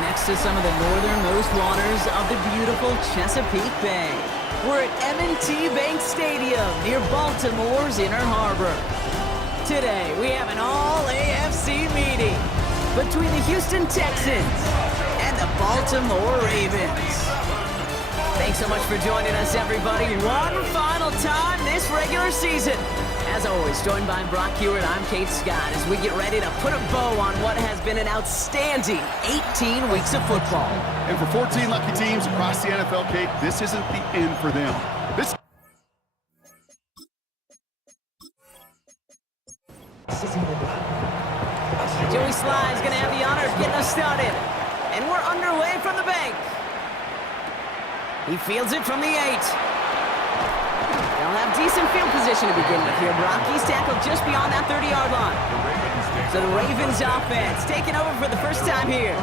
Next to some of the northernmost waters of the beautiful Chesapeake Bay, we're at M&T Bank Stadium near Baltimore's Inner Harbor. Today, we have an all-AFC meeting between the Houston Texans and the Baltimore Ravens. Thanks so much for joining us, everybody. One final time this regular season. As always, joined by Brock Hewitt, I'm Kate Scott as we get ready to put a bow on what has been an outstanding 18 weeks of football. And for 14 lucky teams across the NFL, Kate, this isn't the end for them. Joey Sly's going to have the honor of getting us started. And we're underway from the bank. He fields it from the 8. They'll have decent field position to begin with here. Brock, he's tackled just beyond that 30-yard line. So the Ravens offense taking over for the first time here.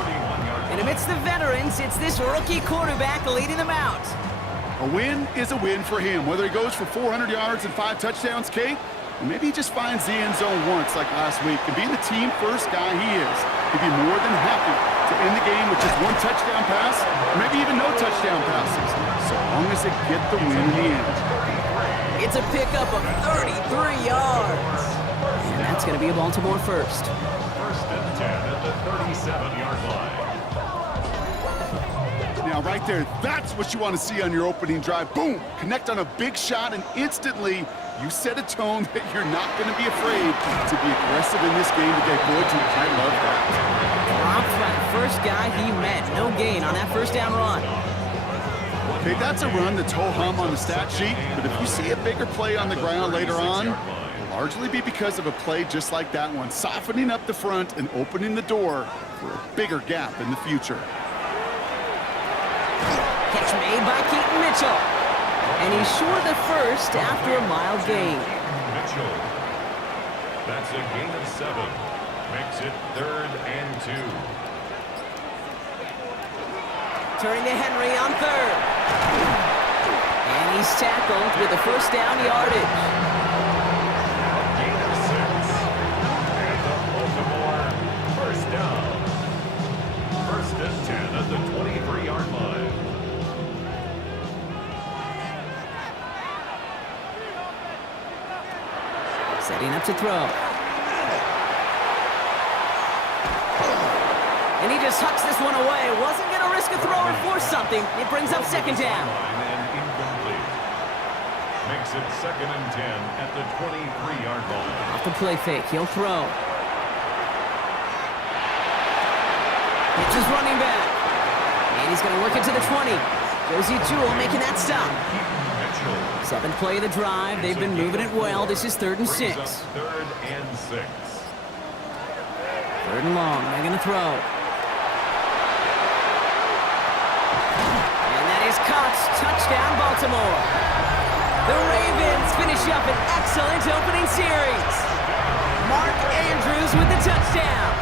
And amidst the veterans, it's this rookie quarterback leading them out. A win is a win for him, whether he goes for 400 yards and 5 touchdowns, Kate, or maybe he just finds the end zone once like last week. And being the team-first guy he is, he'd be more than happy to end the game with just 1 touchdown pass, or maybe even no touchdown passes, so long as they get the win in the end. It's a pickup of 33 yards. And that's going to be a Baltimore first. First and 10 at the 37-yard line. Now, right there, that's what you want to see on your opening drive. Boom! Connect on a big shot, and instantly you set a tone that you're not going to be afraid to be aggressive in this game today. Boy, I love that. Dropped by the first guy he met. No gain on that first down run. Okay, that's a run that's ho-hum on the stat sheet, but if you see a bigger play on the ground later on, it'll largely be because of a play just like that one, softening up the front and opening the door for a bigger gap in the future. Catch made by Keaton Mitchell. And he's short of the first after a mild gain. Mitchell. That's a gain of 7. Makes it 3rd and 2. Turning to Henry on 3rd. And he's tackled with the first down yardage. A gain of 6. And the Baltimore first down. First and 10 at the 23-yard line. Setting up to throw. And he just hucks this one away. Wasn't going to risk a throw or force something. It brings up second down. And incomplete. Makes it 2nd and 10 at the 23-yard line. Off the play fake. He'll throw. It's his running back. And he's going to work it to the 20. Josie Jewell making that stop. 7th play of the drive. They've been moving it well. This is 3rd and 6. 3rd and 6. 3rd and long. They're going to throw. And that is caught. Touchdown, Baltimore. The Ravens finish up an excellent opening series. Mark Andrews with the touchdown.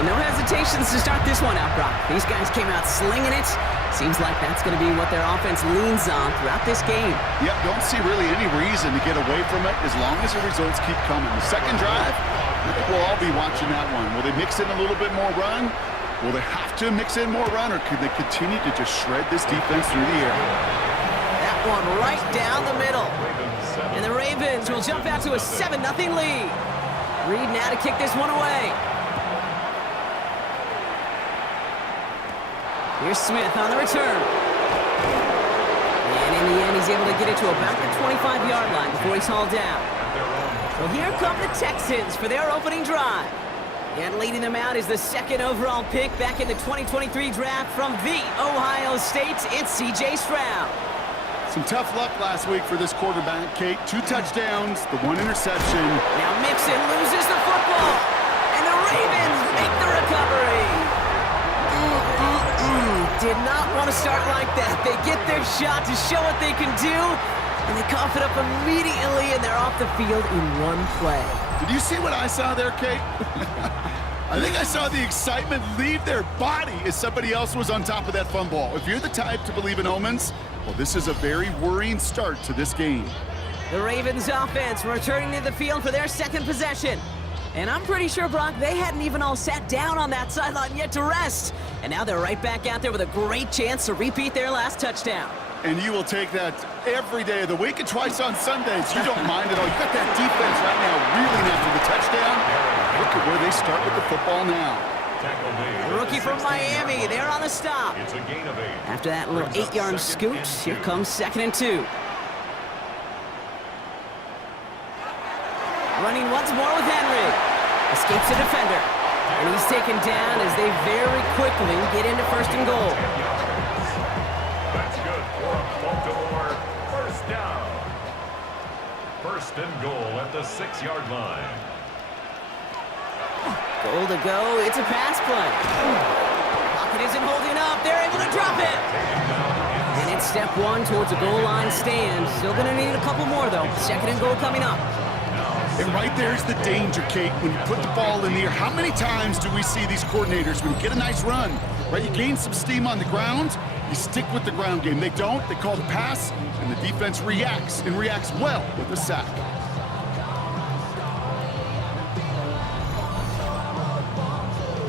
Well, no hesitations to start this one out, Brock. These guys came out slinging it. Seems like that's going to be what their offense leans on throughout this game. Yep, don't see really any reason to get away from it as long as the results keep coming. The second drive, I think we'll all be watching that one. Will they mix in a little bit more run? Will they have to mix in more run, or could they continue to just shred this defense through the air? That one right down the middle. And the Ravens will jump out to a 7-0 lead. Reed now to kick this one away. Here's Smith on the return. And in the end, he's able to get it to about the 25-yard line before he's hauled down. So here come the Texans for their opening drive. And leading them out is the 2nd overall pick back in the 2023 draft from the Ohio State. It's C.J. Stroud. Some tough luck last week for this quarterback, Kate. 2 touchdowns, the 1 interception. Now Mixon loses the football. And the Ravens make the recovery. did not want to start like that. They get their shot to show what they can do, and they cough it up immediately, and they're off the field in one play. Did you see what I saw there, Kate? I think I saw the excitement leave their body as somebody else was on top of that fun ball. If you're the type to believe in omens, well, this is a very worrying start to this game. The Ravens offense returning to the field for their second possession. And I'm pretty sure, Brock, they hadn't even all sat down on that sideline yet to rest. And now they're right back out there with a great chance to repeat their last touchdown. And you will take that every day of the week and twice on Sundays. You don't mind at all. You got that defense right now reeling after the touchdown. Look at where they start with the football now. The rookie from Miami, they're on the stop. It's a gain of 8. After that little 8-yard scoot, here comes 2nd and 2. Running once more with Henry. Escapes the defender. And he's taken down as they very quickly get into 1st and goal. That's good for a Baltimore first down. 1st and goal at the 6-yard line. Goal to go. It's a pass play. Pocket isn't holding up. They're able to drop it. And it's step 1 towards a goal line stand. Still going to need a couple more, though. 2nd and goal coming up. And right there's the danger, Kate, when you put the ball in the air. How many times do we see these coordinators, when you get a nice run, right, you gain some steam on the ground, you stick with the ground game. They don't, they call the pass, and the defense reacts, and reacts well with a sack.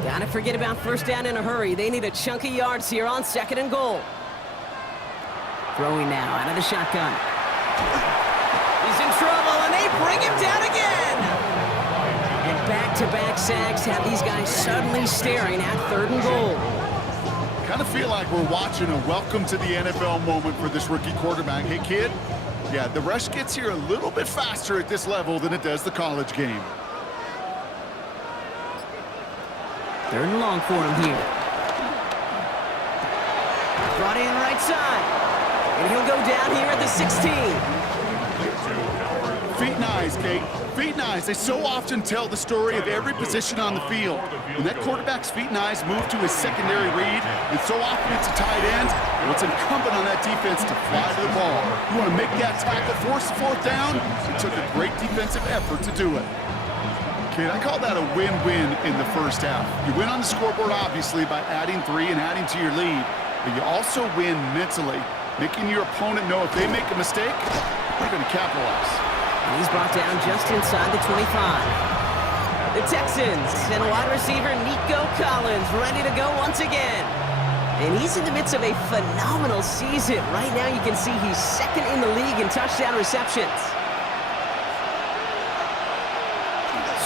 Gotta forget about 1st down in a hurry. They need a chunk of yards here on 2nd and goal. Throwing now out of the shotgun. He's in trouble, and they bring him down again. And back-to-back sacks have these guys suddenly staring at 3rd and goal. Kind of feel like we're watching a welcome to the NFL moment for this rookie quarterback. Hey, kid, yeah, the rush gets here a little bit faster at this level than it does the college game. 3rd and long for him here. Brought in right side. And he'll go down here at the 16. Feet and eyes, Kate. Feet and eyes. They so often tell the story of every position on the field. When that quarterback's feet and eyes move to his secondary read, and so often it's a tight end, well, it's incumbent on that defense to fly to the ball. You want to make that tackle, force the 4th down? It took a great defensive effort to do it. Kate, I call that a win-win in the 1st half. You win on the scoreboard, obviously, by adding 3 and adding to your lead, but you also win mentally, making your opponent know if they make a mistake, they're going to capitalize. And he's brought down just inside the 25. The Texans and wide receiver Nico Collins ready to go once again. And he's in the midst of a phenomenal season. Right now you can see he's 2nd in the league in touchdown receptions.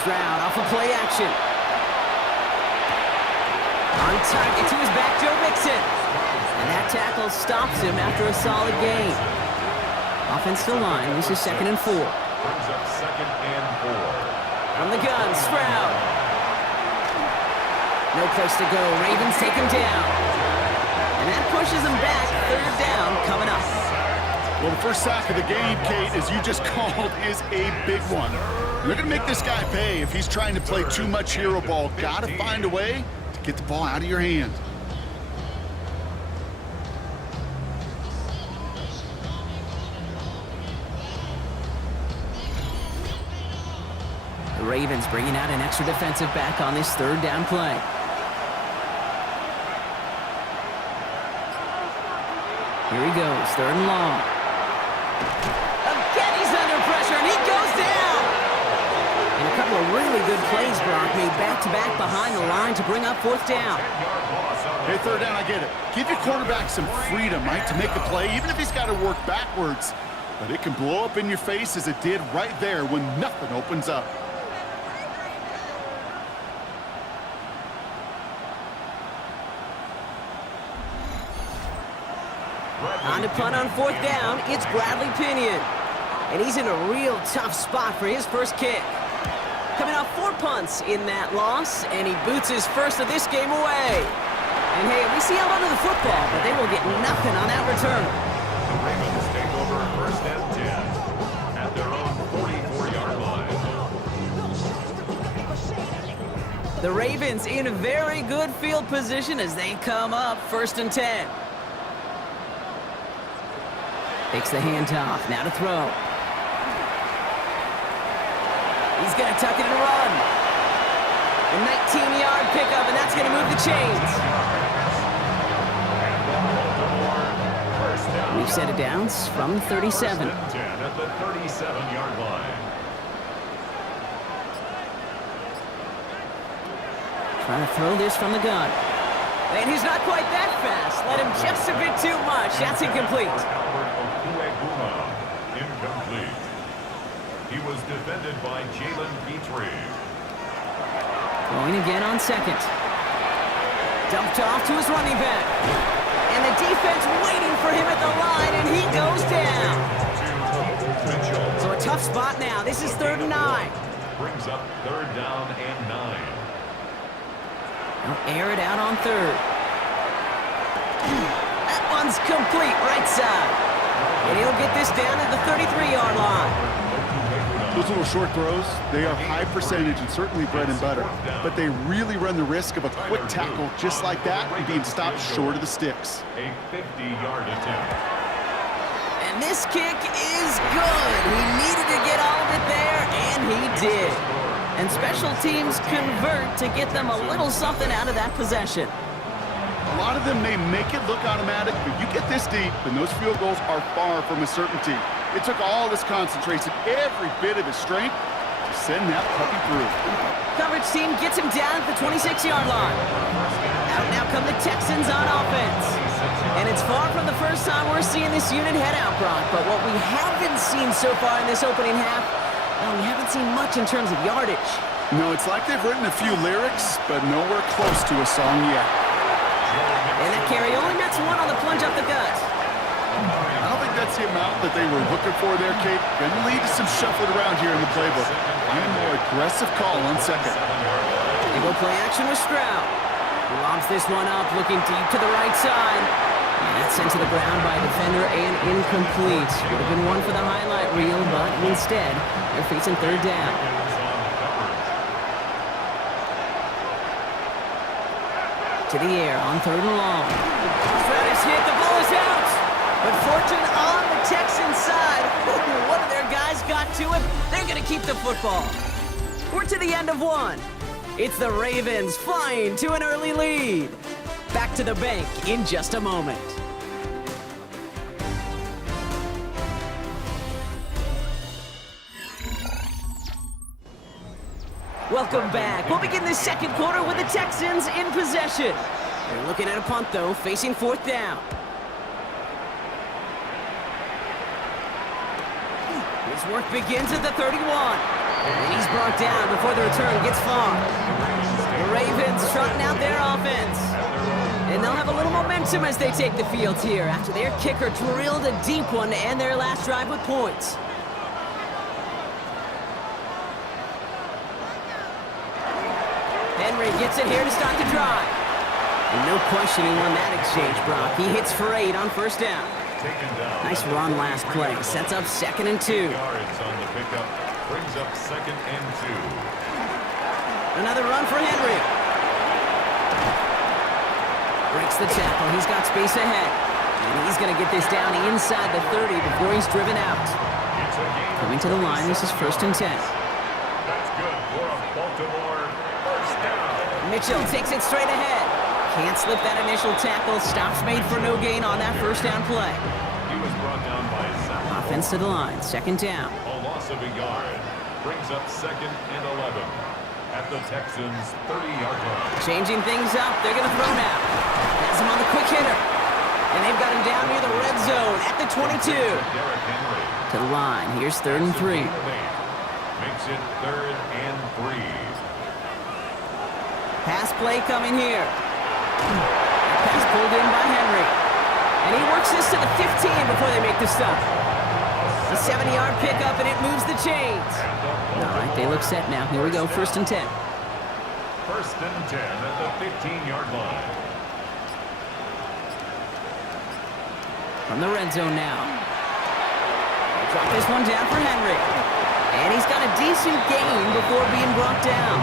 Stroud off of play action. On target to his back, Joe Mixon. And that tackle stops him after a solid gain. Offensive line, this is 2nd and 4. Brings up 2nd and 4. From the gun, Stroud. No place to go. Ravens take him down. And that pushes him back. 3rd down coming up. Well, the first sack of the game, Kate, as you just called, is a big one. They're going to make this guy pay if he's trying to play too much hero ball. Got to find a way to get the ball out of your hand. The Ravens bringing out an extra defensive back on this 3rd down play. Here he goes, 3rd and long. Again, he's under pressure, and he goes down! And a couple of really good plays, Brock, made back-to-back behind the line to bring up 4th down. Hey, 3rd down, I get it. Give your quarterback some freedom, right, to make a play, even if he's got to work backwards. But it can blow up in your face as it did right there when nothing opens up. On to punt on 4th down, it's Bradley Pinion. And he's in a real tough spot for his first kick. Coming off 4 punts in that loss, and he boots his first of this game away. And hey, we see him under the football, but they will get nothing on that return. The Ravens take over 1st and 10 at their own 44-yard line. The Ravens in very good field position as they come up 1st and 10. Takes the handoff, now to throw. He's going to tuck it and run. A 19-yard pickup, and that's going to move the chains. We've set it down from 37. 10 at the 37-yard line. Trying to throw this from the gun. And he's not quite that fast. Let him just a bit too much. That's incomplete. Incomplete. He was defended by Jalen Petrie. Going again on 2nd. Dumped off to his running back. And the defense waiting for him at the line, and he goes down. So a tough spot now. This is 3rd and 9. Brings up 3rd down and 9. They'll air it out on 3rd. That one's complete, right side. And he'll get this down at the 33-yard line. Those little short throws, they are high percentage and certainly bread and butter. But they really run the risk of a quick tackle just like that and being stopped short of the sticks. A 50-yard attempt. And this kick is good. He needed to get all of it there, and he did. And special teams convert to get them a little something out of that possession. A lot of them may make it look automatic, but you get this deep, and those field goals are far from a certainty. It took all this concentration, every bit of his strength, to send that puppy through. Coverage team gets him down at the 26-yard line. Out now come the Texans on offense. And it's far from the first time we're seeing this unit head out, Brock. But what we haven't seen so far in this opening half, well, we haven't seen much in terms of yardage. No, it's like they've written a few lyrics, but nowhere close to a song yet. And that carry only gets one on the plunge up the gut. I don't think that's the amount that they were looking for there, Kate. Gonna lead to some shuffling around here in the playbook. And a more aggressive call on 2nd. They go play action with Stroud. He lobs this one up, looking deep to the right side. And that's sent to the ground by a defender and incomplete. Would have been one for the highlight reel, but instead, they're facing 3rd down. To the air on 3rd and long. Stroud is hit, the ball is out. But fortune on the Texans side. One of their guys got to it. They're going to keep the football. We're to the end of one. It's the Ravens flying to an early lead. Back to the bank in just a moment. Welcome back. We'll begin the 2nd quarter with the Texans in possession. They're looking at a punt, though, facing 4th down. His work begins at the 31. And he's brought down before the return gets far. The Ravens trotting out their offense. And they'll have a little momentum as they take the field here after their kicker drilled a deep one to end their last drive with points. Henry gets it here to start the drive. And no question he won that exchange, Brock. He hits for 8 on 1st down. Nice run last play. Sets up 2nd and 2. Yards on the pickup. Brings up 2nd and 2. Another run for Henry. Breaks the tackle. He's got space ahead. And he's going to get this down inside the 30 before he's driven out. Coming to the line, this is 1st and 10. That's good for a Baltimore 1st down. Mitchell takes it straight ahead. Can't slip that initial tackle. Stops made for no gain on that 1st down play. He was brought down by Zach. Offense to the line. 2nd down. A loss of a yard. Brings up 2nd and 11 at the Texans' 30-yard line. Changing things up. They're going to throw now. Has him on the quick hitter. And they've got him down near the red zone at the 22. Derrick Henry. To the line. Here's 3rd and 3. Makes it 3rd and 3. Pass play coming here. Pass pulled in by Henry. And he works this to the 15 before they make the stop. A 70-yard pickup, and it moves the chains. All right, they look set now. Here we go, 1st and 10. 1st and 10 at the 15-yard line. From the red zone now. Drop this one down for Henry. And he's got a decent gain before being brought down.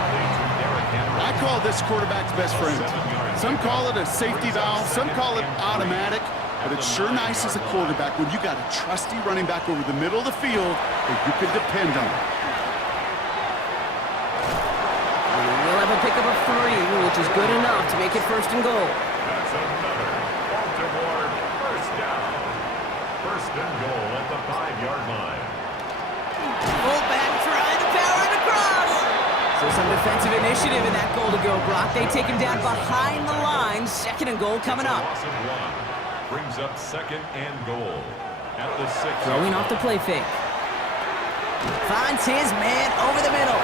I call this quarterback's best friend. Some call it a safety valve, some call it automatic, but it's sure nice as a quarterback when you got a trusty running back over the middle of the field that you can depend on. We'll have a pickup of 3, which is good enough to make it 1st and goal. That's another Baltimore first down. 1st and goal at the 5-yard line. Fullback trying to power it across. So some defensive initiative in that goal to go, Brock. They take him down behind the line. 2nd and goal coming up. Loss of 1. Brings up 2nd and goal at the 6. Throwing off the play fake. Finds his man over the middle.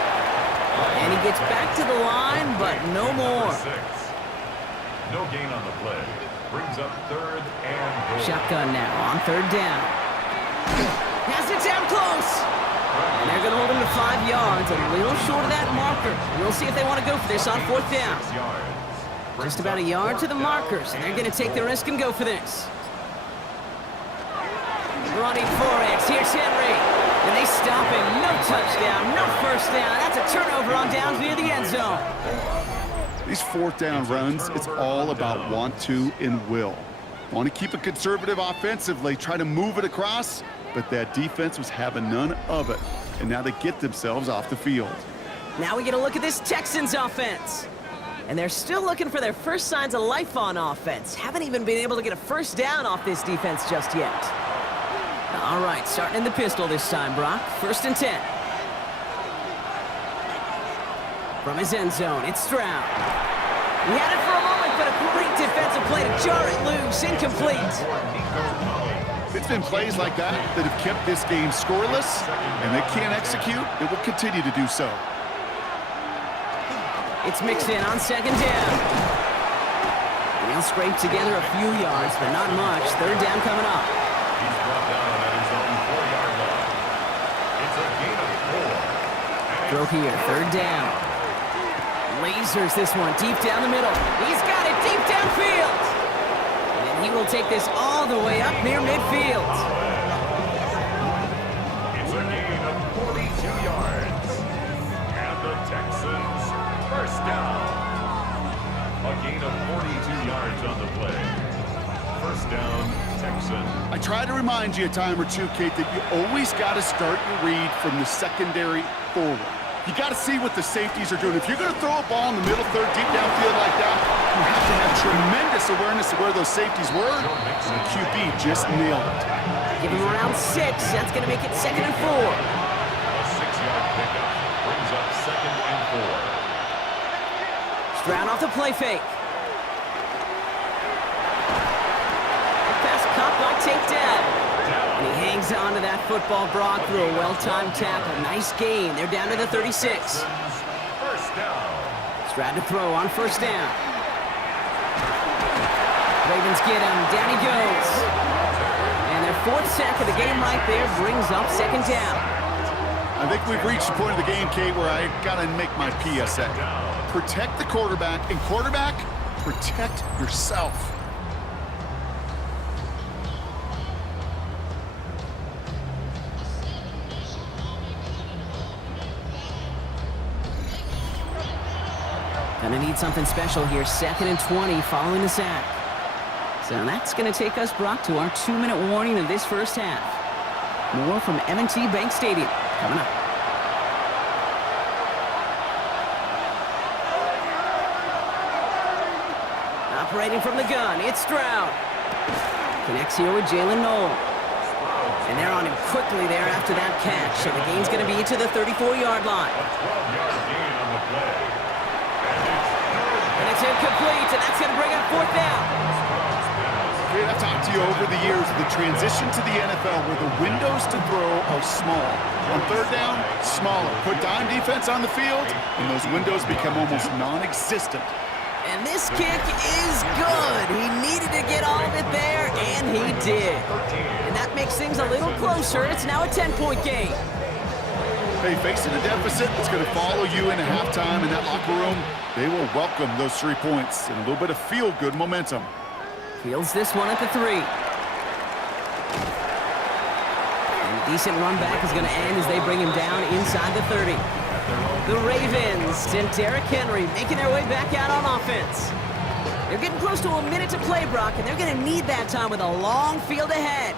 And he gets back to the line, but no more. 6. No gain on the play. Brings up 3rd and goal. Shotgun now on 3rd down. Has it down close. And they're going to hold him to 5 yards, a little short of that marker. We'll see if they want to go for this on 4th down. 6 yards. Just about a yard to the markers, and they're going to take the risk and go for this. Running for it. Here's Henry. And they stop him. No touchdown, no 1st down. That's a turnover on downs near the end zone. These 4th down runs, it's all about want to and will. Want to keep it conservative offensively, try to move it across, but that defense was having none of it. And now they get themselves off the field. Now we get a look at this Texans offense. And they're still looking for their first signs of life on offense. Haven't even been able to get a 1st down off this defense just yet. All right, starting in the pistol this time, Brock. 1st and 10. From his end zone, it's Stroud. He had it for a moment, but a great defensive play to jar it loose. Incomplete. It's been plays like that that have kept this game scoreless, and they can't execute. It will continue to do so. It's mixed in on 2nd down. They'll scrape together a few yards, but not much. 3rd down coming up. He's brought down at his own 4-yard line. It's a gain of 4. Throw here, 3rd down. Lasers this one deep down the middle. He's got it deep downfield. And he will take this all the way up near midfield. It's a gain of 42 yards. And the Texans first down. A gain of 42 yards on the play. 1st down, Texans. I try to remind you a time or two, Kate, that you always got to start your read from the secondary forward. You got to see what the safeties are doing. If you're going to throw a ball in the middle third, deep downfield like that, you have to have tremendous awareness of where those safeties were. And the QB just nailed it. Give him around 6. That's going to make it 2nd and 4. A 6-yard pickup brings up 2nd and 4. Stroud off the play fake. Pass caught by takedown. And he hangs on to that football, Brock, through a well-timed tackle. Nice gain. They're down to the 36. First down. Stroud to throw on 1st down. Ravens get him. Down he goes. And their 4th sack of the game right there brings up 2nd down. I think we've reached the point of the game, Kate, where I got to make my PSA. Protect the quarterback, and quarterback, protect yourself. Gonna need something special here. 2nd and 20 following the sack. So that's gonna take us, Brock, to our 2-minute warning of this 1st half. More from M&T Bank Stadium coming up. Operating from the gun, it's Stroud. Connects here with Jalen Noel. And they're on him quickly there after that catch. So the gain's gonna be to the 34-yard line. A 12-yard gain on the play. And it's incomplete, and that's going to bring up 4th down. Kate, I've talked to you over the years of the transition to the NFL where the windows to throw are small. On 3rd down, smaller. Put dime defense on the field, and those windows become almost non-existent. And this kick is good. He needed to get all of it there, and he did. And that makes things a little closer. It's now a 10-point game. Hey, facing a deficit, it's going to follow you into halftime in that locker room. They will welcome those 3 points and a little bit of feel-good momentum. Fields this one at the 3. And a decent run back is going to end as they bring him down inside the 30. The Ravens and Derrick Henry making their way back out on offense. They're getting close to a minute to play, Brock, and they're going to need that time with a long field ahead.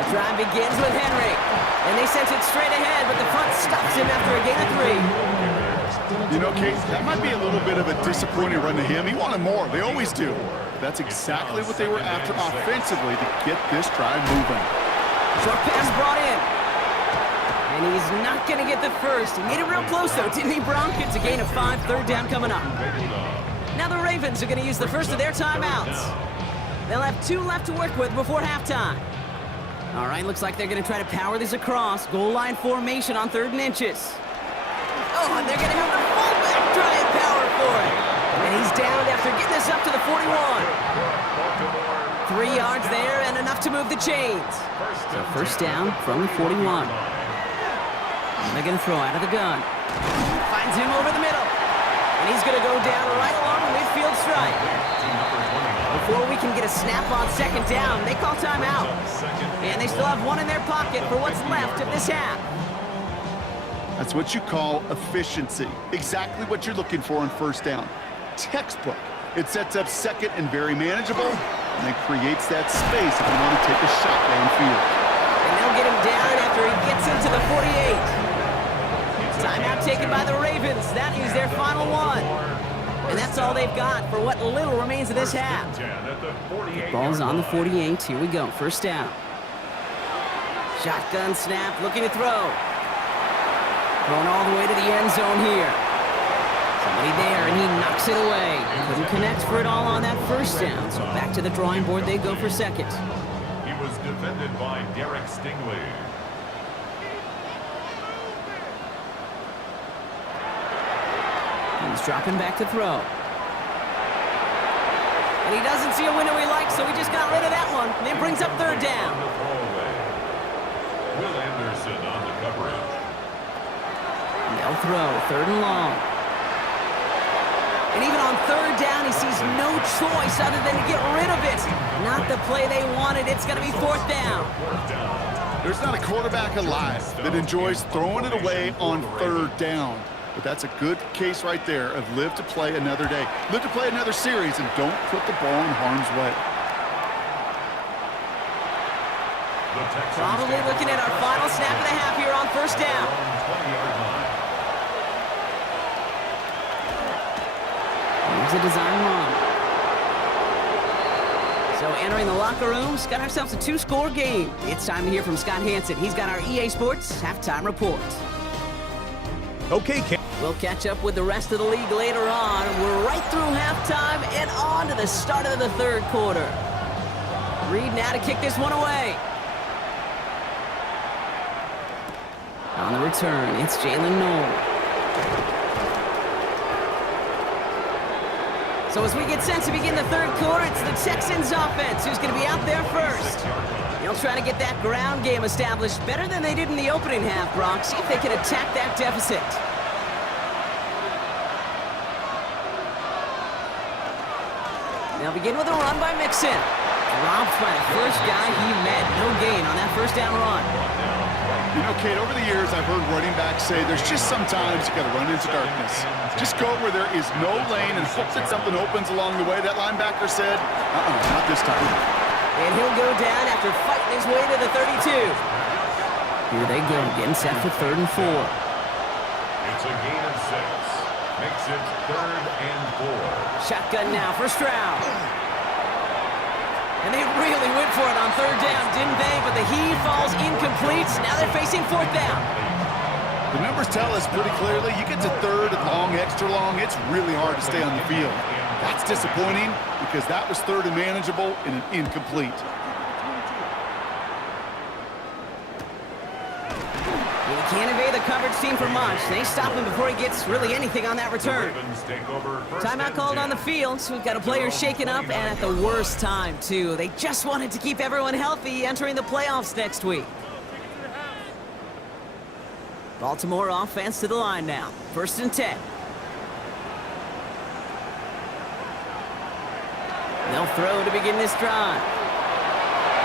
The drive begins with Henry, and they sent it straight ahead, but the front stops him after a gain of 3. You know, Kate, that might be a little bit of a disappointing run to him. He wanted more. They always do. That's exactly what they were after offensively to get this drive moving. Short pass brought in. And he's not going to get the first. He made it real close, though, didn't he, Bronk? It's a gain of 5, third down coming up. Now the Ravens are going to use the first of their timeouts. They'll have 2 left to work with before halftime. All right, looks like they're going to try to power this across. Goal line formation on 3rd and inches. Oh, and they're going to have the fullback try and power for it. And he's down after getting this up to the 41. 3 yards there and enough to move the chains. So first down from the 41. And they're going to throw out of the gun. Finds him over the middle. And he's going to go down right along the midfield stripe. Before we can get a snap on 2nd down, they call timeout. And they still have 1 in their pocket for what's left of this half. That's what you call efficiency. Exactly what you're looking for on first down. Textbook. It sets up 2nd and very manageable, and it creates that space if you want to take a shot downfield. And they'll get him down after he gets into the 48. Timeout taken by the Ravens. That is their final one. And that's all they've got for what little remains of this half. Ball's on the 48. Here we go. First down. Shotgun snap. Looking to throw. Thrown all the way to the end zone here. Somebody there, and he knocks it away. Couldn't connect for it all on that first down. So back to the drawing board they go for 2nd. He was defended by Derek Stingley. He's dropping back to throw. And he doesn't see a window he likes, so he just got rid of that one. And it brings up 3rd down. Will Anderson on the coverage. They'll throw, 3rd and long. And even on 3rd down, he sees no choice other than to get rid of it. Not the play they wanted. It's going to be 4th down. There's not a quarterback alive that enjoys throwing it away on 3rd down. But that's a good case right there of live to play another day. Live to play another series and don't put the ball in harm's way. Probably looking at our final snap of the half here on first down. Here's a design run. So entering the locker rooms, got ourselves a 2-score game. It's time to hear from Scott Hansen. He's got our EA Sports halftime report. Okay, Cam. We'll catch up with the rest of the league later on. We're right through halftime and on to the start of the 3rd quarter. Reed now to kick this one away. On the return, it's Jalen Noel. So as we get set to begin the 3rd quarter, it's the Texans offense who's going to be out there first. They'll try to get that ground game established better than they did in the opening half, Brock. See if they can attack that deficit. They'll begin with a run by Mixon. Dropped by the first guy he met. No gain on that first down run. You know, Kate, over the years, I've heard running backs say there's just sometimes you got to run into darkness. Just go where there is no lane and hope that something opens along the way. That linebacker said, not this time. And he'll go down after fighting his way to the 32. Here they go, getting set for 3rd and 4. It's a gain of 6. Makes it 3rd and 4. Shotgun now for Stroud. And they really went for it on 3rd down, didn't they? But the heave falls incomplete. Now they're facing 4th down. The numbers tell us pretty clearly, you get to 3rd and long, extra long, it's really hard to stay on the field. That's disappointing because that was 3rd and manageable and an incomplete. He can't evade the coverage team for much. They stop him before he gets really anything on that return. Timeout called on the field, so we've got a player shaken up, and at the worst time, too. They just wanted to keep everyone healthy entering the playoffs next week. Baltimore offense to the line now. 1st and 10. They'll throw to begin this drive.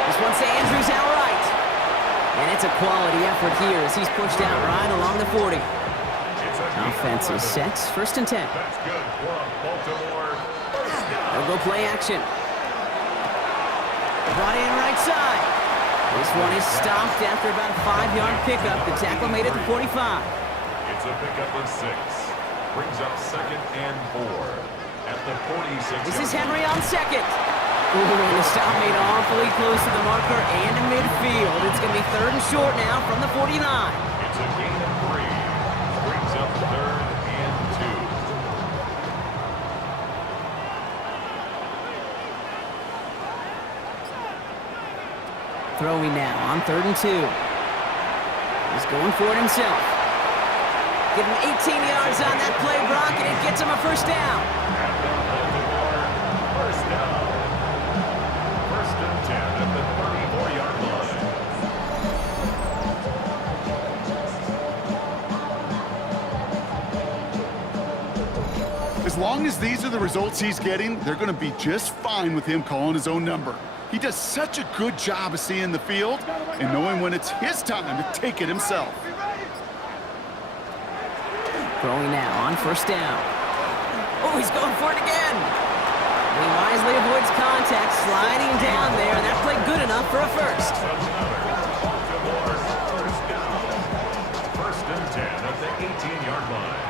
This one's to Andrews out right. And it's a quality effort here as he's pushed out right along the 40. Offense is set. 1st and 10. That's good for Baltimore. They'll go play action. Brought in right side. This one is stopped after about a 5-yard pickup. The tackle made it to 45. It's a pickup of 6. Brings up 2nd and 4 at the 46. This is Henry on 2nd. Ooh, and the stop made awfully close to the marker and in midfield. It's going to be 3rd and short now from the 49. It's a gain of 3. Brings up 3rd and 2. Throwing now on 3rd and 2. He's going for it himself. Give him 18 yards on that play, Brock, and it gets him a 1st down. And the Baltimore 1st down. 1st and 10 at the 34-yard line. As long as these are the results he's getting, they're going to be just fine with him calling his own number. He does such a good job of seeing the field and knowing when it's his time to take it himself. Throwing now on 1st down. Oh, he's going for it again. He wisely avoids contact, sliding down there, and that played good enough for a 1st. Baltimore 1st down. 1st and 10 at the 18-yard line.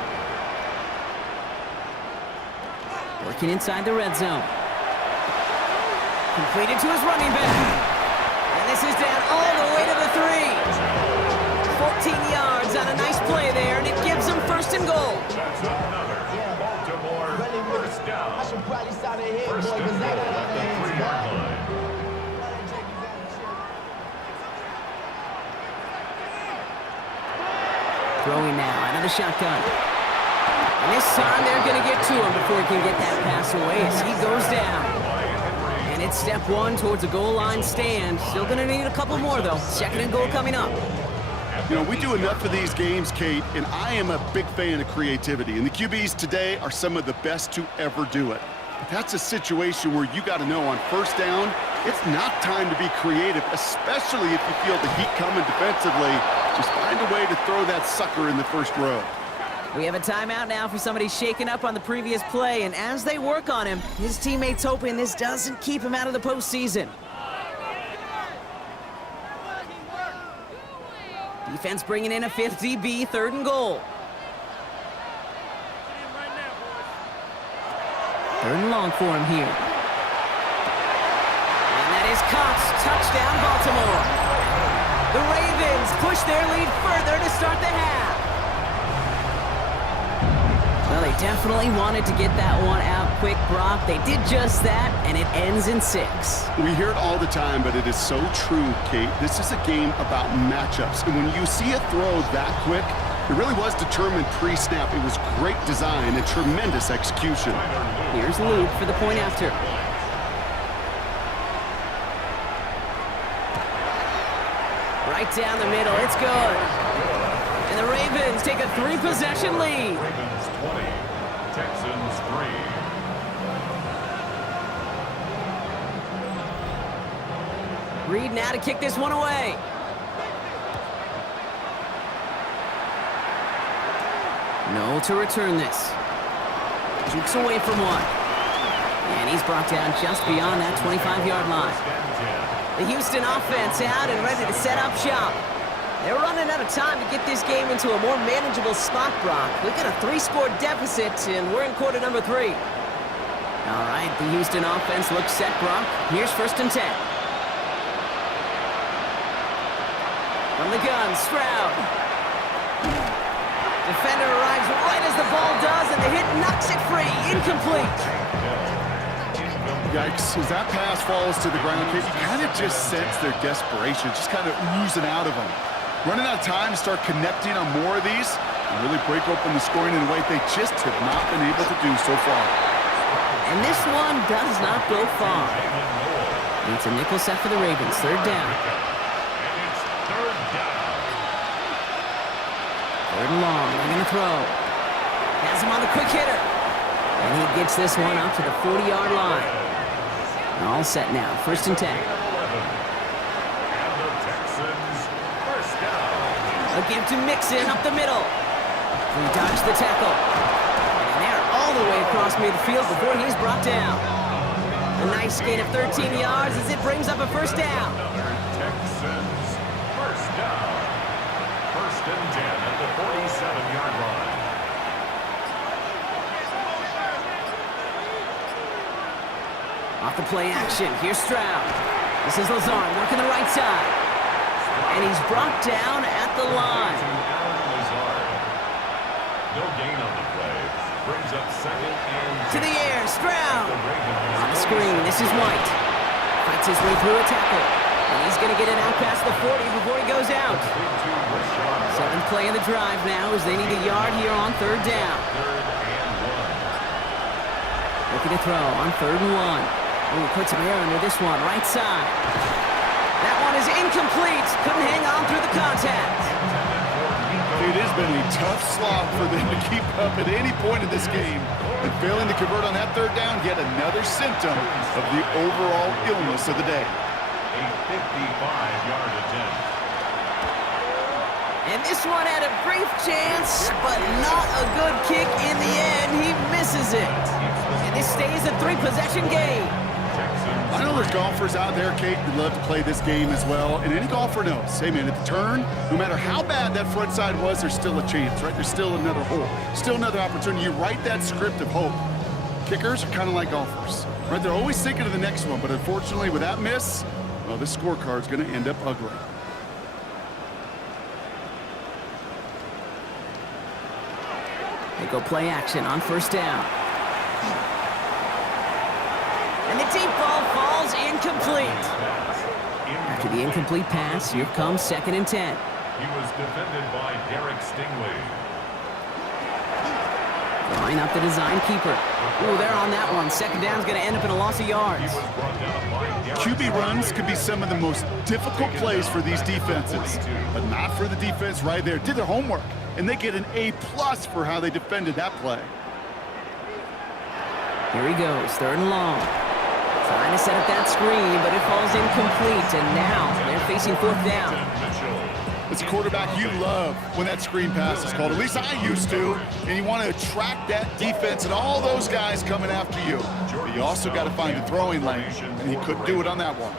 Working inside the red zone. Completed to his running back. And this is down all the way to the 3. 14 yards on a nice play there, and it gives him 1st and goal. That's another Baltimore 1st down. 1st and goal at the 3-yard line. Throwing now out of the shotgun. And this time they're going to get to him before he can get that pass away as he goes down. And it's step 1 towards a goal line stand. Still going to need a couple more, though. 2nd and goal coming up. You know, we do enough of these games, Kate, and I am a big fan of creativity. And the QBs today are some of the best to ever do it. But that's a situation where you got to know on 1st down, it's not time to be creative, especially if you feel the heat coming defensively. Just find a way to throw that sucker in the 1st row. We have a timeout now for somebody shaken up on the previous play, and as they work on him, his teammates hoping this doesn't keep him out of the postseason. Defense bringing in a 5th DB, 3rd and goal. 3rd and long for him here. And that is caught. Touchdown, Baltimore. The Ravens push their lead further to start the half. Well, they definitely wanted to get that one out quick, Brock. They did just that, and it ends in 6. We hear it all the time, but it is so true, Kate. This is a game about matchups. And when you see a throw that quick, it really was determined pre-snap. It was great design and tremendous execution. Here's Luke for the point after. Right down the middle. It's good. And the Ravens take a 3-possession lead. Ravens 20, Texans 3. Reed now to kick this one away. No to return this. Jukes away from one. And he's brought down just beyond that 25-yard line. The Houston offense out and ready to set up shop. They're running out of time to get this game into a more manageable spot, Brock. We've got a 3-score deficit, and we're in quarter number 3. All right, the Houston offense looks set, Brock. Here's 1st and 10. From the gun, Stroud. Defender arrives right as the ball does, and the hit knocks it free. Incomplete. Yikes. As that pass falls to the ground, Kate, you kind of just sense their desperation, just kind of oozing out of them. Running out of time to start connecting on more of these and really break open the scoring in a way they just have not been able to do so far. And this one does not go far. It's a nickel set for the Ravens. 3rd down. And it's 3rd down. 3rd and long. They're going to throw. Has him on the quick hitter. And he gets this one up to the 40-yard line. All set now. 1st and 10. And the Texans They'll give to Mixon up the middle. He dodged the tackle. And they're all the way across midfield before he's brought down. A nice gain of 13 yards as it brings up a first down. Texans first down. First and 10 at the 47-yard line. Off the play action, here's Stroud. This is Lazard working the right side. And he's brought down at the line. No gain on the play. Brings up second and To the air, Stroud. On the screen, this is White. Fights his way through a tackle. And he's going to get it out past the 40 before he goes out. Seventh play of the drive now as they need a yard here on third down. Looking to throw on 3rd and 1. Ooh, put some air under this one, right side. That one is incomplete. Couldn't hang on through the contact. It has been a tough slog for them to keep up at any point in this game. And failing to convert on that third down, yet another symptom of the overall illness of the day. A 55-yard attempt. And this one had a brief chance, but not a good kick in the end. He misses it. And this stays a 3-possession game. I know there's golfers out there, Kate, who love to play this game as well. And any golfer knows, hey man, at the turn, no matter how bad that front side was, there's still a chance, right? There's still another hole, still another opportunity. You write that script of hope. Kickers are kind of like golfers, right? They're always thinking of the next one, but unfortunately with that miss, well, this scorecard's going to end up ugly. They go play action on first down. And the deep ball falls incomplete. After the incomplete pass, here comes 2nd and 10. He was defended by Derek Stingley. Line up the design keeper. Ooh, they're on that one. 2nd down's going to end up in a loss of yards. QB runs could be some of the most difficult plays for these defenses, but not for the defense right there. Did their homework, and they get an A+ for how they defended that play. Here he goes, 3rd and long. Trying to set up that screen, but it falls incomplete, and now they're facing 4th down. As a quarterback, you love when that screen pass is called. At least I used to. And you want to attract that defense and all those guys coming after you. But you also got to find the throwing lane, and he couldn't do it on that one.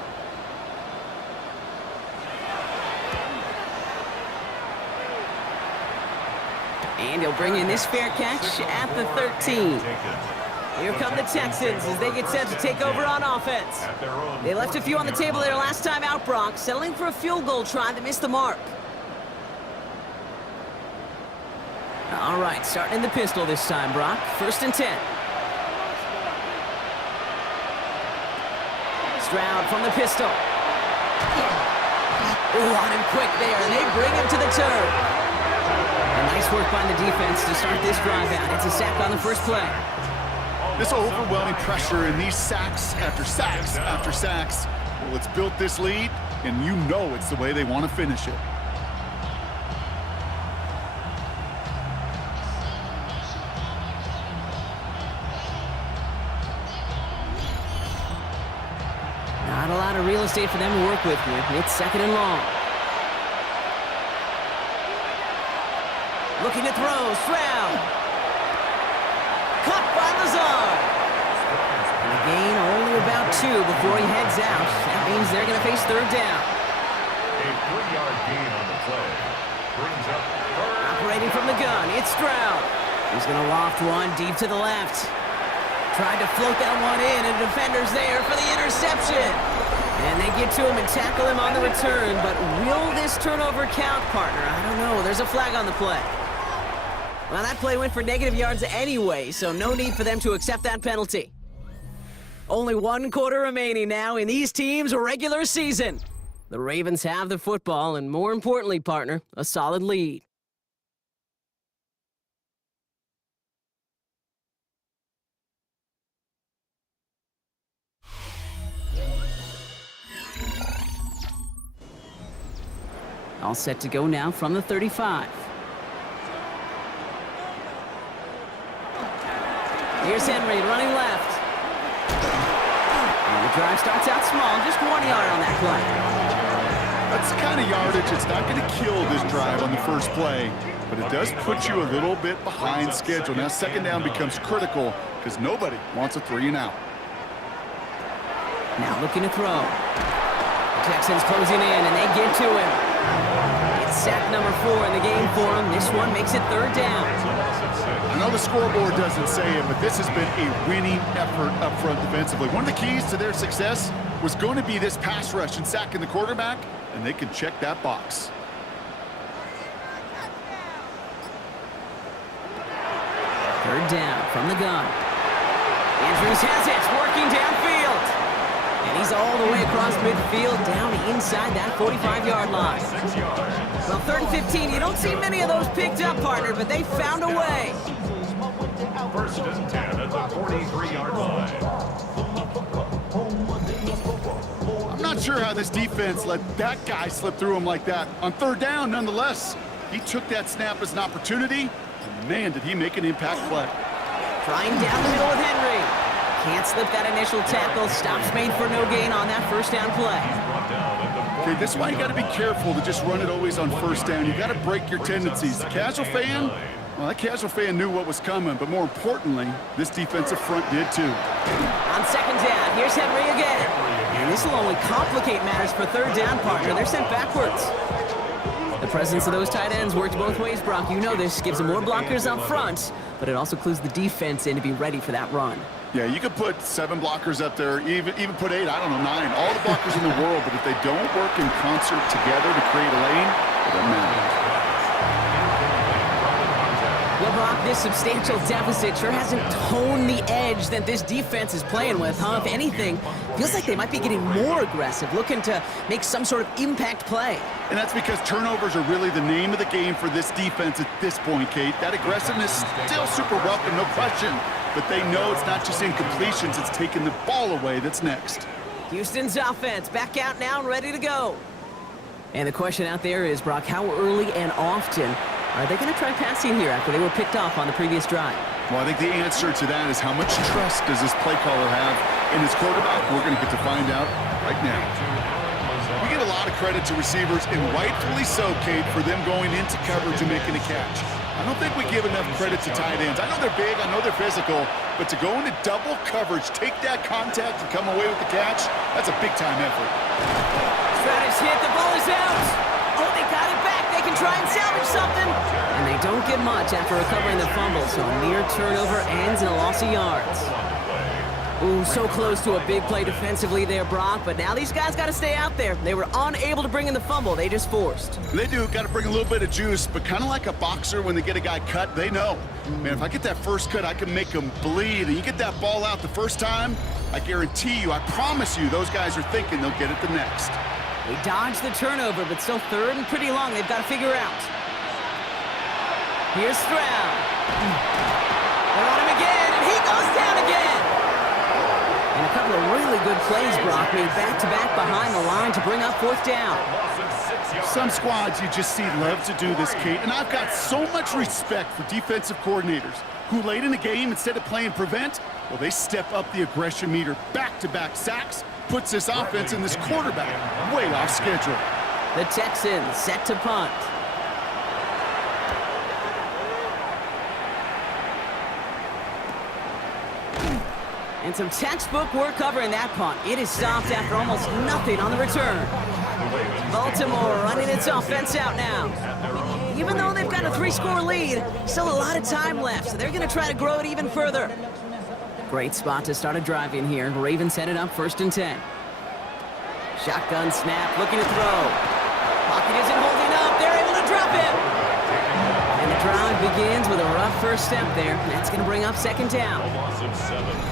And he'll bring in this fair catch at the 13. Here come the Texans as they get set to take over on offense. They left a few on the table their last time out, Brock, settling for a field goal try that missed the mark. All right, starting in the pistol this time, Brock. 1st and 10. Stroud from the pistol. Ooh, on him quick there, and they bring him to the turn. And nice work by the defense to start this drive out. It's a sack on the first play. This overwhelming pressure and these sacks after sacks after sacks, well, it's built this lead, and you know it's the way they want to finish it. Not a lot of real estate for them to work with here. It's 2nd and long. Looking to throw, Stroud. Caught by Lazard. And a gain only about 2 before he heads out. That means they're going to face 3rd down. A 3-yard gain on the play. Brings up 3rd. Operating from the gun, it's Stroud. He's going to loft one deep to the left. Tried to float that one in, and the defender's there for the interception. And they get to him and tackle him on the return, but will this turnover count, partner? I don't know. There's a flag on the play. Well, that play went for negative yards anyway, so no need for them to accept that penalty. Only 1 quarter remaining now in these teams' regular season. The Ravens have the football, and more importantly, partner, a solid lead. All set to go now from the 35. Here's Henry running left. And the drive starts out small, just 1 yard on that play. That's the kind of yardage. It's not going to kill this drive on the first play, but it does put you a little bit behind schedule. Now second down becomes critical because nobody wants a 3-and-out. Now looking to throw. Texans closing in, and they get to him. It's sack number 4 in the game for him. This one makes it third down. I know the scoreboard doesn't say it, but this has been a winning effort up front defensively. One of the keys to their success was going to be this pass rush and sacking the quarterback, and they can check that box. Third down from the gun. Andrews has it, working downfield. And he's all the way across midfield, down inside that 45-yard line. Well, 3rd and 15, you don't see many of those picked up, partner, but they found a way. 1st and 10 at the 43-yard line. I'm not sure how this defense let that guy slip through him like that. On 3rd down, nonetheless, he took that snap as an opportunity, and man, did he make an impact play. Trying down the middle with Henry. Can't slip that initial tackle. Stops made for no gain on that first down play. Okay, this is why you got to be careful to just run it always on 1st down. You got to break your tendencies. The casual fan, well, that casual fan knew what was coming, but more importantly, this defensive front did too. On 2nd down, here's Henry again. And this will only complicate matters for 3rd down, partner. They're sent backwards. The presence of those tight ends works both ways, Brock. You know this. Gives them more blockers up front, but it also clues the defense in to be ready for that run. Yeah, you could put 7 blockers up there, even put 8, I don't know, 9. All the blockers in the world, but if they don't work in concert together to create a lane, it doesn't matter. Well, Brock, this substantial deficit sure hasn't toned the edge that this defense is playing with, huh? If anything, feels like they might be getting more aggressive, looking to make some sort of impact play. And that's because turnovers are really the name of the game for this defense at this point, Kate. That aggressiveness is still super welcome, no question. But they know it's not just incompletions, it's taking the ball away that's next. Houston's offense back out now and ready to go. And the question out there is, Brock, how early and often are they going to try passing here after they were picked off on the previous drive? Well, I think the answer to that is how much trust does this play caller have in his quarterback? We're going to get to find out right now. We give a lot of credit to receivers, and rightfully so, Kate, for them going into coverage and making a catch. I don't think we give enough credit to tight ends. I know they're big, I know they're physical, but to go into double coverage, take that contact, and come away with the catch, that's a big-time effort. Stratus hit, the ball is out. Oh, they got it back. They can try and salvage something. And they don't get much after recovering the fumble, so a near turnover ends in a loss of yards. Ooh, so close to a big play defensively there, Brock, but now these guys got to stay out there. They were unable to bring in the fumble they just forced. They do, got to bring a little bit of juice, but kind of like a boxer when they get a guy cut, they know. Man, if I get that first cut, I can make them bleed. And you get that ball out the first time, I guarantee you, I promise you, those guys are thinking they'll get it the next. They dodged the turnover, but still 3rd and pretty long they've got to figure out. Here's Stroud. They're on him again, and he goes down again. And a couple of really good plays, Brock, made back-to-back behind the line to bring up 4th down. Some squads you just see love to do this, Kate, and I've got so much respect for defensive coordinators who late in the game, instead of playing prevent, well, they step up the aggression meter. Back-to-back sacks puts this offense and this quarterback way off schedule. The Texans set to punt. And some textbook work covering that punt. It is stopped after almost nothing on the return. Baltimore running its offense out now. Even though they've got a 3-score lead, still a lot of time left, so they're going to try to grow it even further. Great spot to start a drive in here. Ravens headed up 1st and 10. Shotgun snap, looking to throw. Pocket isn't holding up. They're able to drop him. And the drive begins with a rough first step there. That's going to bring up 2nd down.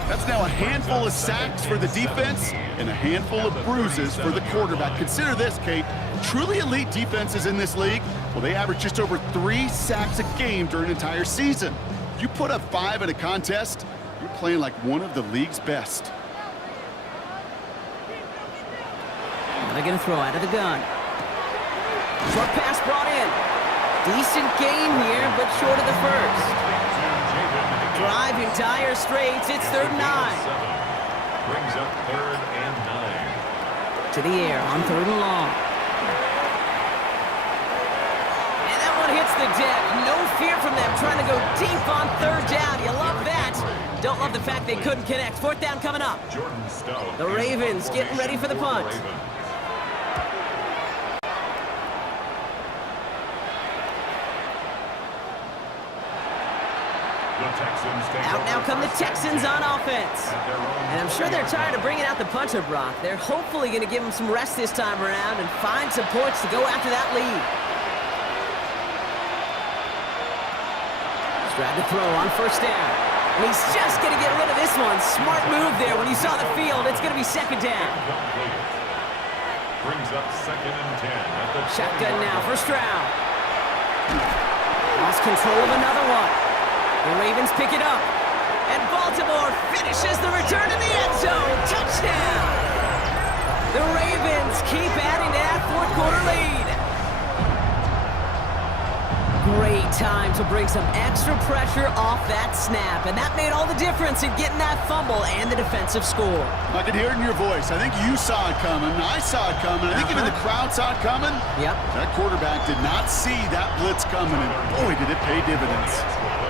That's now a handful of sacks for the defense and a handful of bruises for the quarterback. Consider this, Kate. Truly elite defenses in this league, well, they average just over 3 sacks a game during an entire season. You put up 5 in a contest, you're playing like one of the league's best. They're going to throw out of the gun. Short pass brought in. Decent game here, but short of the first. Drive in dire straits. It's 3rd and 9. Brings up 3rd and 9. To the air on 3rd and long. the deck. No fear from them trying to go deep on third down. You love that. Don't love the fact they couldn't connect. Fourth down coming up. The Ravens getting ready for the punt. Out now come the Texans on offense. And I'm sure they're tired of bringing out the punter, Brock. They're hopefully going to give him some rest this time around and find some points to go after that lead. Tried to throw on first down. And he's just going to get rid of this one. Smart move there when you saw the field. It's going to be second down. Brings up 2nd and 10 at the shotgun now for Stroud. Lost control of another one. The Ravens pick it up. And Baltimore finishes the return to the end zone. Touchdown! The Ravens keep adding to that fourth quarter lead. Great time to bring some extra pressure off that snap. And that made all the difference in getting that fumble and the defensive score. I could hear it in your voice. I think you saw it coming. I saw it coming. I think even the crowd saw it coming. Yep. That quarterback did not see that blitz coming. And boy, did it pay dividends.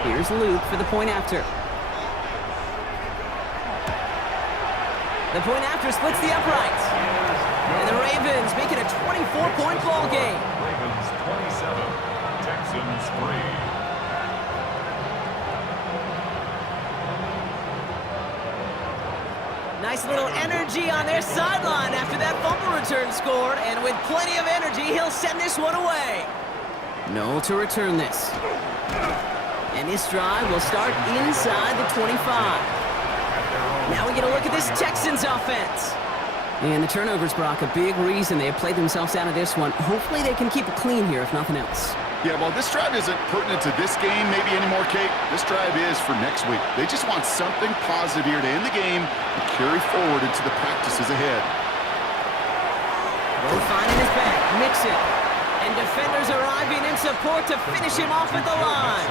Here's Luke for the point after. The point after splits the uprights. And the Ravens make it a 24-point ball game. Ravens 27. Texans 3. Nice little energy on their sideline after that fumble return scored, and with plenty of energy, he'll send this one away. No to return this. And this drive will start inside the 25. Now we get a look at this Texans offense. And the turnovers, Brock, a big reason they have played themselves out of this one. Hopefully they can keep it clean here, if nothing else. Yeah, well, this drive isn't pertinent to this game maybe anymore, Kate. This drive is for next week. They just want something positive here to end the game and carry forward into the practices ahead. Both finding his back, Mixon. And defenders arriving in support to finish him off at the line.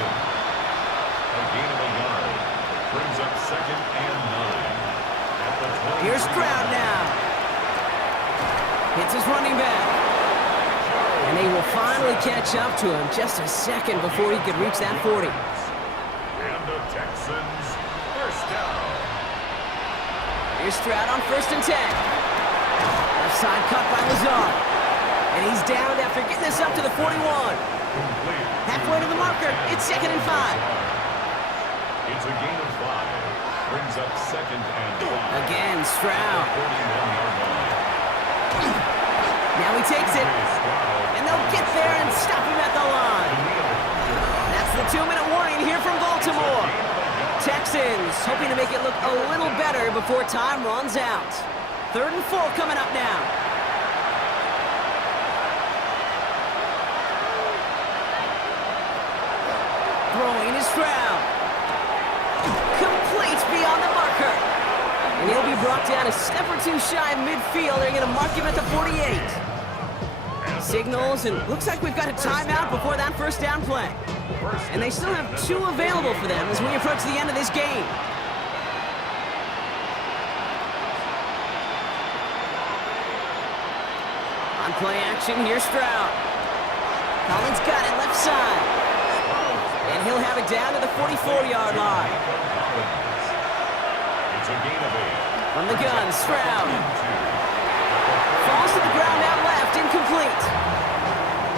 A gain of a yard. Brings up 2nd and 9. At the 20. Here's Stroud now. Hits his running back. And they will finally catch up to him just a second before he could reach that 40. And the Texans first down. Here's Stroud on 1st and 10. Left side cut by Lazard. And he's down after getting this up to the 41. Complete. Halfway to the marker. It's 2nd and 5. It's a gain of 5. Brings up 2nd and 5. Again, Stroud. 41-yard line. Now he takes it. And they'll get there and stop him at the line. That's the 2-minute warning here from Baltimore. Texans hoping to make it look a little better before time runs out. 3rd and 4 coming up now. Throwing is Stroud. Complete beyond the marker. And he'll be brought down a step or two shy of midfield. They're going to mark him at the 48. Signals, and looks like we've got a timeout before that first down play. And they still have 2 available for them as we approach the end of this game. On play action, here's Stroud. Collins got it left side. And he'll have it down to the 44-yard line. It's a gain of 8. From the gun, Stroud. Falls to the ground out left, incomplete.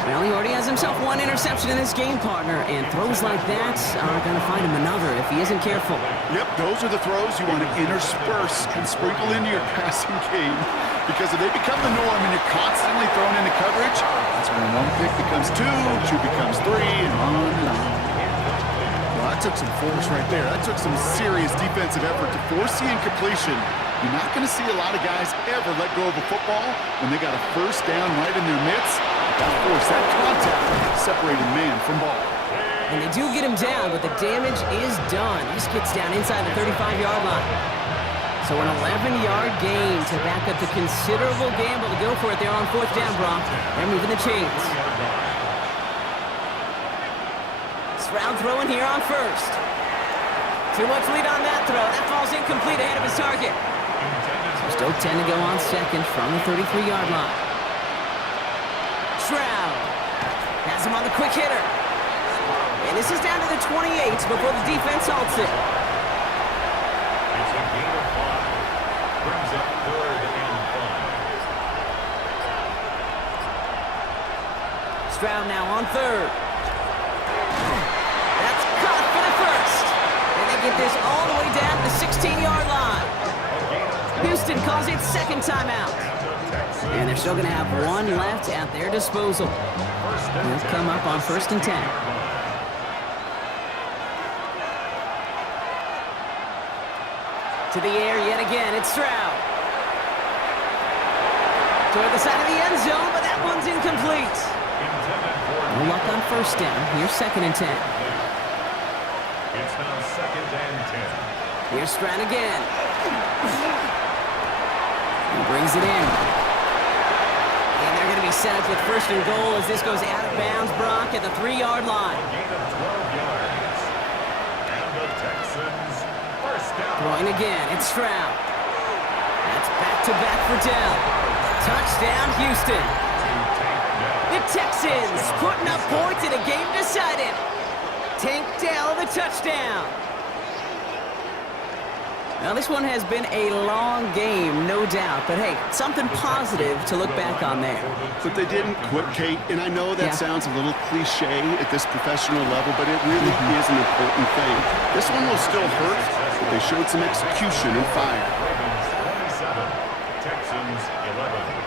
Well, he already has himself 1 interception in this game, partner, and throws like that are going to find him another if he isn't careful. Yep, those are the throws you want to intersperse and sprinkle into your passing game. Because if they become the norm and you're constantly thrown into coverage, that's when 1 pick becomes 2, 2 becomes 3, and on and on. Well, that took some force right there. That took some serious defensive effort to force the incompletion. You're not going to see a lot of guys ever let go of a football when they got a first down right in their midst. Of course, that contact separated man from ball. And they do get him down, but the damage is done. This gets down inside the 35-yard line. So an 11-yard gain to back up the considerable gamble to go for it there on 4th down, Brock. They're moving the chains. Stroud throwing here on 1st. Too much lead on that throw. That falls incomplete ahead of his target. So still 10 to go on 2nd from the 33-yard line. Stroud has him on the quick hitter. And this is down to the 28 before the defense halts it. It's a gain of 5. Brings up 3rd and 5. Stroud now on 3rd. That's caught for the first. And they get this all the way down to the 16-yard line. Houston calls it second timeout. And they're still going to have one left at their disposal. They'll come up on 1st and 10. To the air yet again, it's Stroud. Toward the side of the end zone, but that one's incomplete. No luck on 1st down. Here's 2nd and 10. It's now 2nd and 10. Here's Stroud again. He brings it in. And they're going to be set up with 1st and goal as this goes out of bounds, Brock, at the 3-yard line. Gain of 12 yards. And the Texans first down. Throwing again, it's Stroud. That's back-to-back for Dell. Touchdown, Houston. The Texans putting up points in a game decided. Tank Dell the touchdown. Now, this one has been a long game, no doubt. But, hey, something positive to look back on there. But they didn't quit, Kate. And I know that sounds a little cliche at this professional level, but it really is an important thing. This one will still hurt, but they showed some execution and fire. Ravens 27, Texans 11.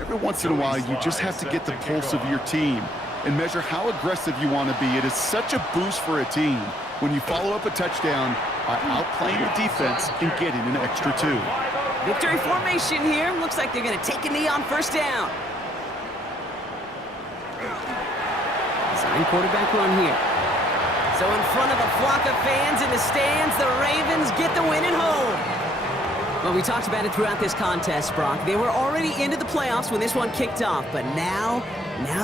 Every once in a while, you just have to get the pulse of your team and measure how aggressive you want to be. It is such a boost for a team when you follow up a touchdown by outplaying the defense and getting an extra 2. Victory formation here. Looks like they're going to take a knee on 1st down. Design quarterback run here. So in front of a flock of fans in the stands, the Ravens get the win at home. Well, we talked about it throughout this contest, Brock. They were already into the playoffs when this one kicked off, but now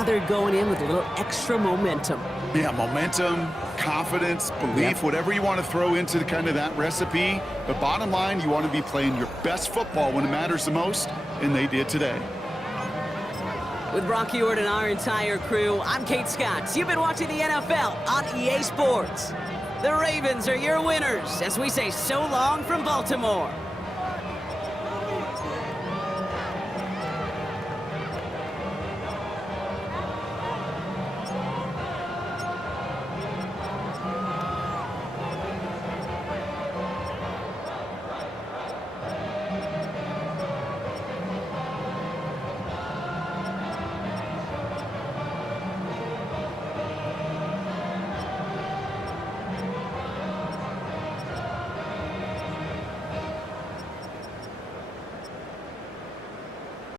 they're going in with a little extra momentum. Yeah, momentum, confidence, belief, whatever you want to throw into kind of that recipe. But bottom line, you want to be playing your best football when it matters the most, and they did today. With Brock Ewart and our entire crew, I'm Kate Scott. You've been watching the NFL on EA Sports. The Ravens are your winners as we say so long from Baltimore.